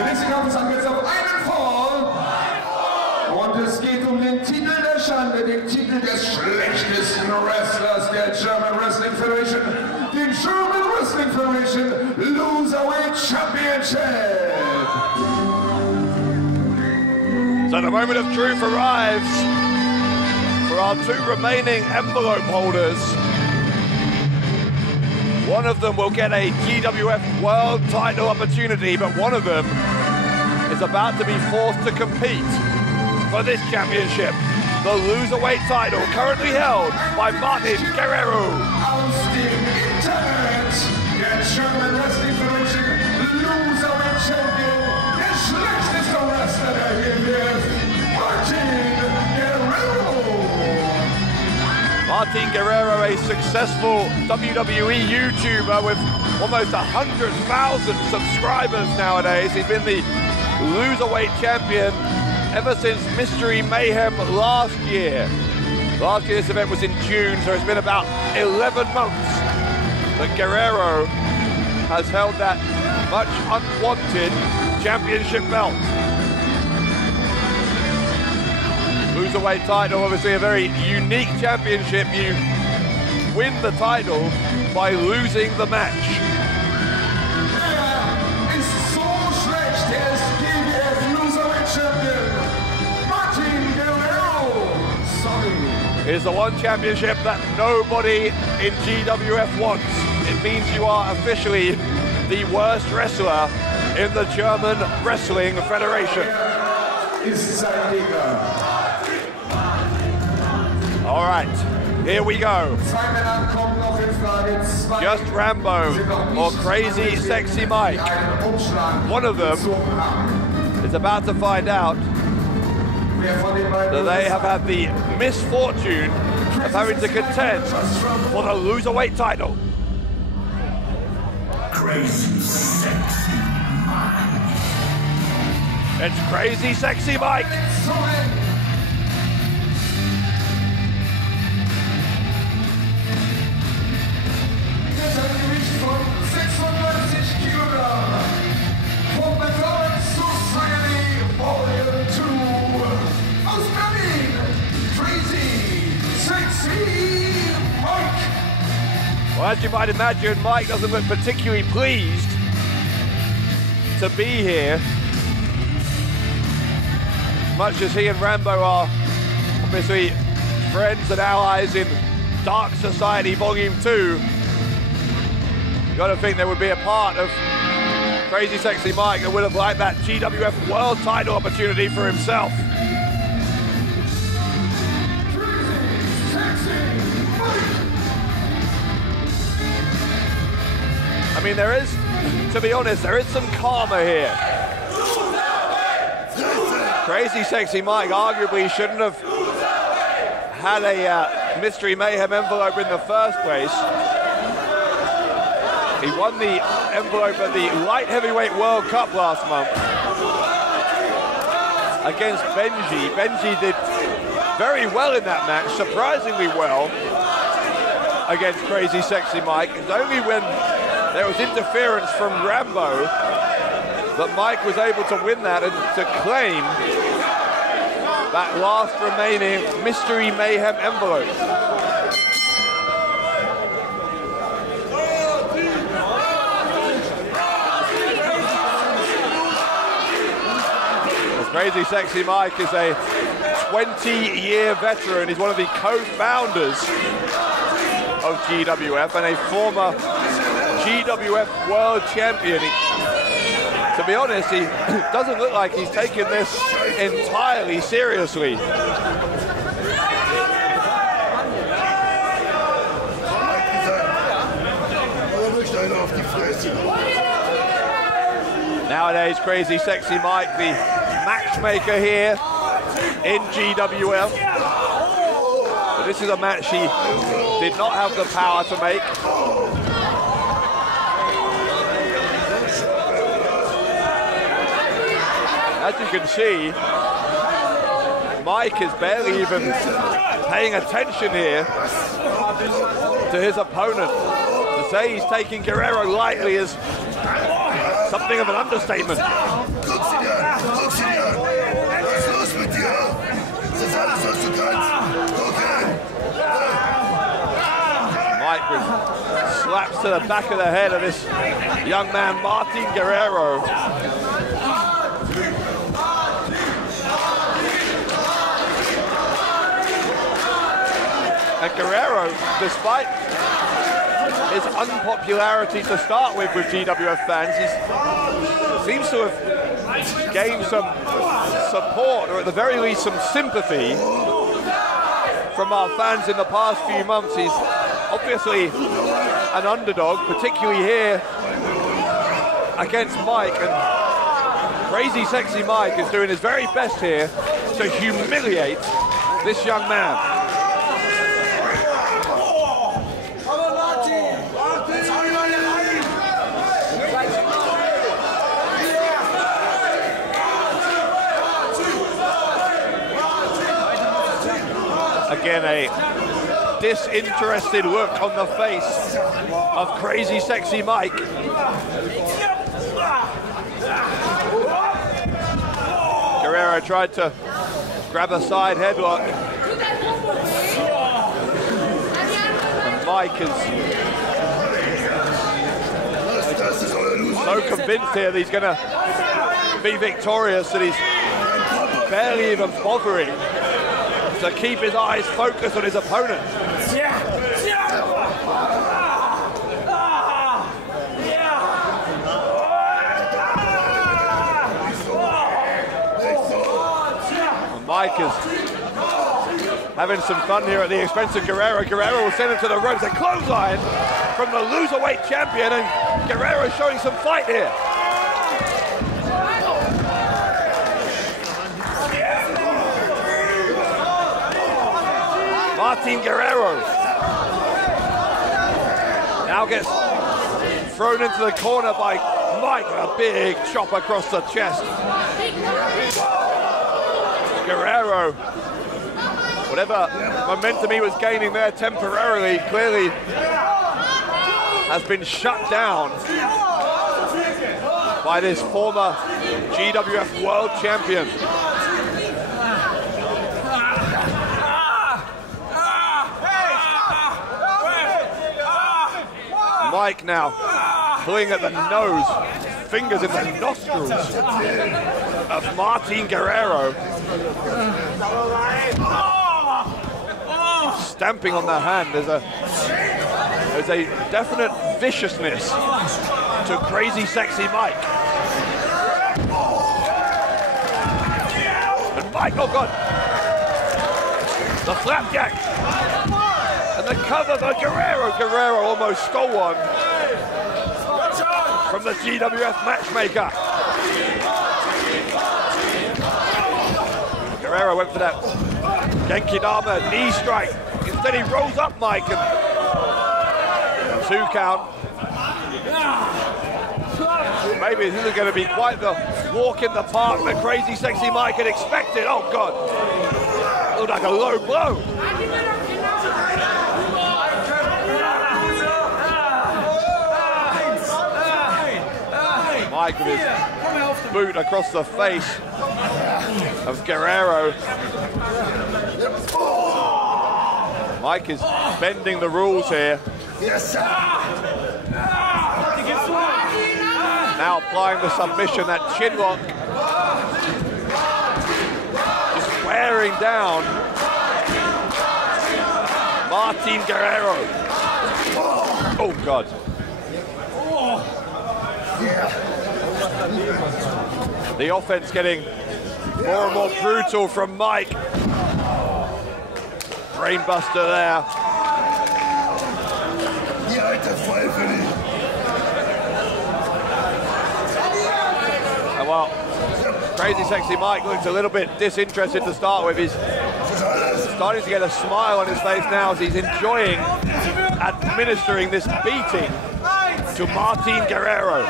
Der nächste Kampf ist angesetzt auf einen Fall. Und es geht um den Titel der Schande, den Titel des schlechtesten Wrestlers der German Wrestling Federation, den German Wrestling Federation Loserweight Championship. So the moment of truth arrives for our two remaining envelope holders. One of them will get a GWF World title opportunity, but one of them is about to be forced to compete for this championship. The Loserweight title currently held by Martin Guerrero. Aus dem Internet, der German Wrestling Federation Loserweight Champion, der schlechteste Wrestler der GWF, Martin Guerrero. Martin Guerrero, a successful WWE YouTuber with almost 100,000 subscribers nowadays. He's been the Loserweight Champion ever since Mystery Mayhem last year. Last year this event was in June, so it's been about 11 months that Guerrero has held that much unwanted championship belt. Loserweight title, obviously a very unique championship. You win the title by losing the match. Ist so schlecht, der ist GWF Loserweight Champion, Martin Guerrero. Sorry. It is the one championship that nobody in GWF wants. It means you are officially the worst wrestler in the German Wrestling Federation. Ist sein Gegner. All right, here we go. Zwei Männer kommen noch in Frage. Zwei Just Rambo or Crazy Sexy Mike. One of them is about to find out that they have had the misfortune of having to contend for the Loserweight title. Crazy Sexy Mike. It's Crazy Sexy Mike. Von 96 Kilogramm. Vom Performance Society Volume 2. Aus Berlin, Crazy Sexy Mike. Well, as you might imagine, Mike doesn't look particularly pleased to be here. Much as he and Rambo are obviously friends and allies in Dark Society Volume 2, you gotta think there would be a part of Crazy Sexy Mike that would have liked that GWF World title opportunity for himself. I mean, there is, to be honest, there is some karma here. Crazy Sexy Mike arguably shouldn't have had a Mystery Mayhem envelope in the first place. He won the envelope at the Light Heavyweight World Cup last month against Benji. Benji did very well in that match, surprisingly well, against Crazy Sexy Mike. It's only when there was interference from Rambo that Mike was able to win that and to claim that last remaining Mystery Mayhem envelope. Crazy Sexy Mike is a 20-year veteran. He's one of the co-founders of GWF and a former GWF World Champion. To be honest, he doesn't look like he's taken this entirely seriously. Nowadays, Crazy Sexy Mike, the matchmaker here in GWF. But this is a match he did not have the power to make. As you can see, Mike is barely even paying attention here to his opponent. To say he's taking Guerrero lightly is something of an understatement. Guck sie dir an, guck sie dir an. Was ist los mit dir? Das ist alles, was du kannst. Okay. Mike with slaps to the back of the head of this young man, Martin Guerrero. And Guerrero, despite his unpopularity to start with GWF fans, he seems to have gained some support, or at the very least some sympathy from our fans in the past few months. He's obviously an underdog, particularly here against Mike, and Crazy Sexy Mike is doing his very best here to humiliate this young man. Again, a disinterested look on the face of Crazy Sexy Mike. Guerrero tried to grab a side headlock. And Mike is so convinced here that he's going to be victorious that he's barely even bothering to keep his eyes focused on his opponent. And Mike is having some fun here at the expense of Guerrero. Guerrero will send him to the ropes. A clothesline from the Loserweight Champion, and Guerrero showing some fight here. Martin Guerrero now gets thrown into the corner by Mike with a big chop across the chest. Guerrero, whatever momentum he was gaining there temporarily, clearly has been shut down by this former GWF World Champion. Mike now pulling at the nose, fingers in the nostrils of Martin Guerrero. Stamping on the hand. There's a definite viciousness to Crazy Sexy Mike. And Mike, oh God, the flapjack. And the cover by Guerrero. Guerrero almost stole one from the GWF matchmaker. Guerrero went for that Genki Dama knee strike. Instead he rolls up Mike and 2 count. Maybe this isn't going to be quite the walk in the park that Crazy Sexy Mike had expected. Oh God, looked like a low blow. Mike with his boot across the face of Guerrero. Mike is bending the rules here. Now applying the submission, that chin lock. Just wearing down Martin Guerrero. Oh God. The offense getting more and more brutal from Mike. Brainbuster there. And well, Crazy Sexy Mike looks a little bit disinterested to start with. He's starting to get a smile on his face now as he's enjoying administering this beating to Martin Guerrero.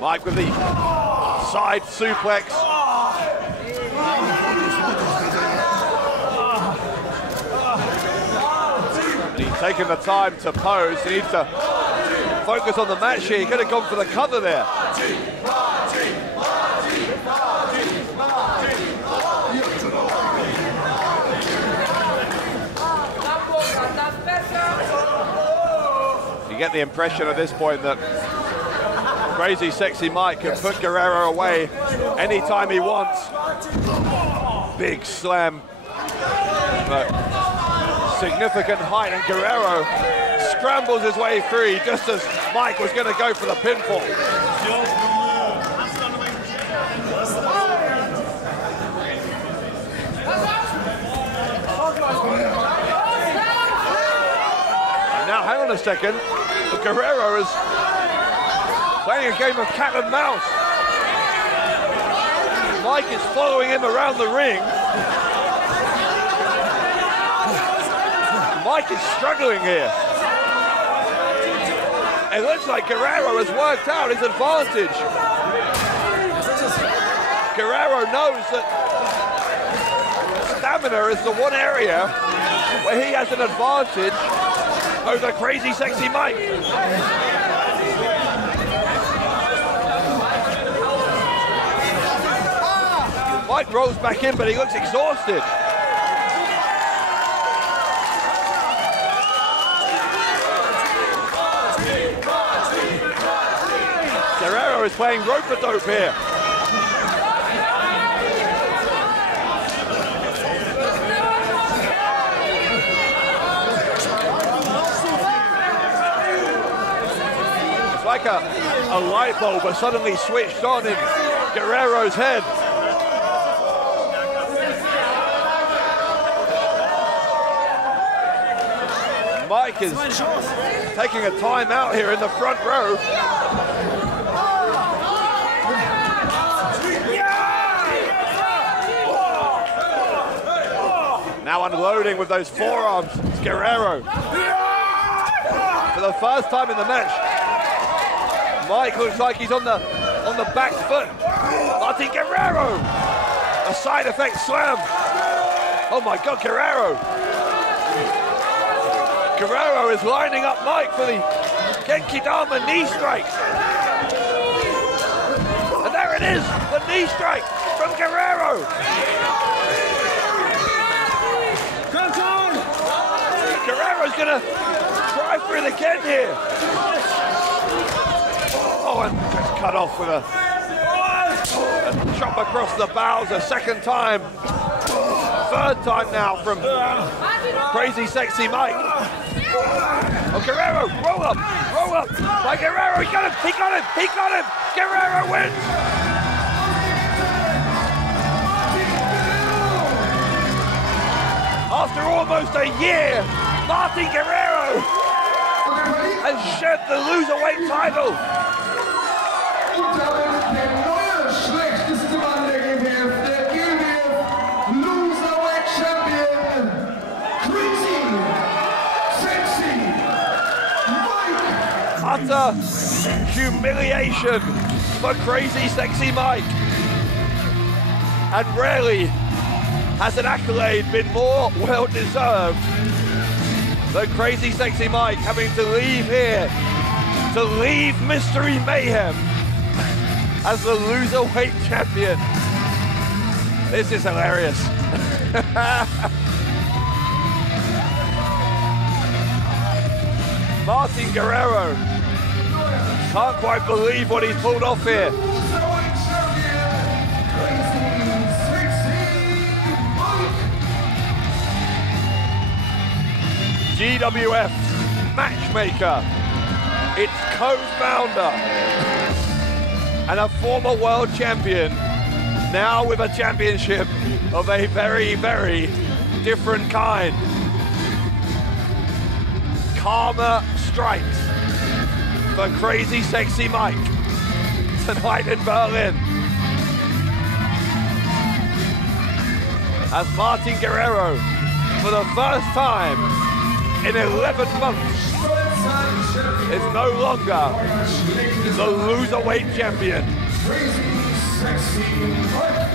Mike with the side suplex. taking the time to pose. He needs to focus on the match here. He could have gone for the cover there. You get the impression at this point that Crazy Sexy Mike can put Guerrero away anytime he wants. Big slam. But significant height, and Guerrero scrambles his way free just as Mike was going to go for the pinfall. Now, hang on a second. Guerrero is playing a game of cat and mouse. Mike is following him around the ring. Mike is struggling here. It looks like Guerrero has worked out his advantage. Guerrero knows that stamina is the one area where he has an advantage over Crazy Sexy Mike. Mike rolls back in, but he looks exhausted. Guerrero is playing rope-a-dope here. It's like a light bulb has suddenly switched on in Guerrero's head. Mike is taking a timeout here in the front row. Now unloading with those forearms, it's Guerrero. For the first time in the match, Mike looks like he's on the back foot. Martin Guerrero, a side effect slam. Oh my God, Guerrero. Guerrero is lining up Mike for the Genki Dama knee strikes. And there it is, the knee strike from Guerrero. Guerrero's gonna try for it again here. Oh, and just cut off with a chop across the bows a second time. Third time now from Crazy Sexy Mike. Oh, Guerrero, roll up by Guerrero. He got him. Guerrero wins. After almost a year, Martin Guerrero has shed the Loserweight title. Und damit der neue schlechteste Mann der GWF, der GWF Loserweight Champion, Crazy Sexy Mike. Utter humiliation for Crazy Sexy Mike. And rarely has an accolade been more well-deserved than Crazy Sexy Mike having to leave here, to leave Mystery Mayhem as the Loserweight Champion. This is hilarious. Martin Guerrero can't quite believe what he's pulled off here. GWF matchmaker, its co-founder, and a former world champion, now with a championship of a very, very different kind. Karma strikes for Crazy Sexy Mike tonight in Berlin, as Martin Guerrero, for the first time in 11 months, is no longer the Loserweight Champion. Crazy Sexy Mike.